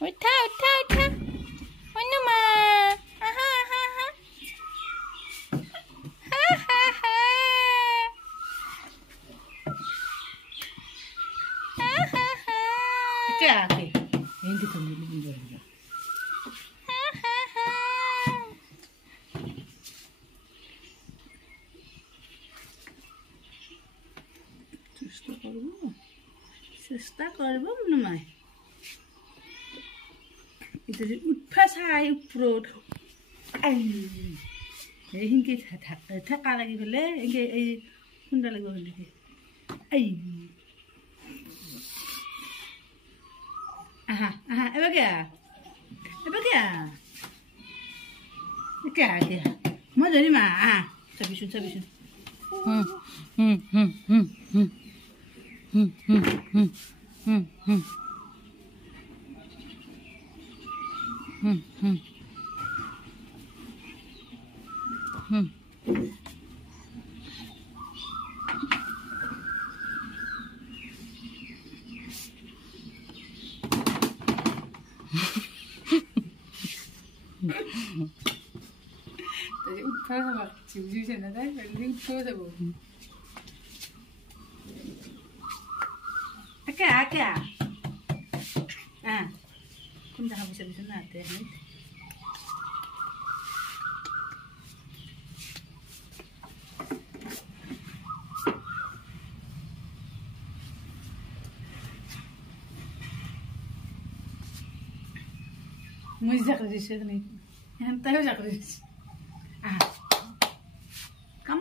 উঠা উঠা উঠা অনুমা আহা আহা আহা হা হা হা হা হা হা কে আকে এন্টি তুমি নিয়ে যাও হা হা হা চেষ্টা করব অনুমাই এটা যে উঠা চাই ওপৰত এই হিংকি ঠেকা লাগি পেলে এই খুন্দা লাগিব নেকি এই আহা আহা এবার কে মই ধৰি মা আহা চাবিচোন উঠা যাবা বুজিছে না তাই উঠা যাব আকে কোন দেখা পইচা দিছে না হাতে মই জাকৰি দিছে নি তাইও জাকৰি দিছে কাম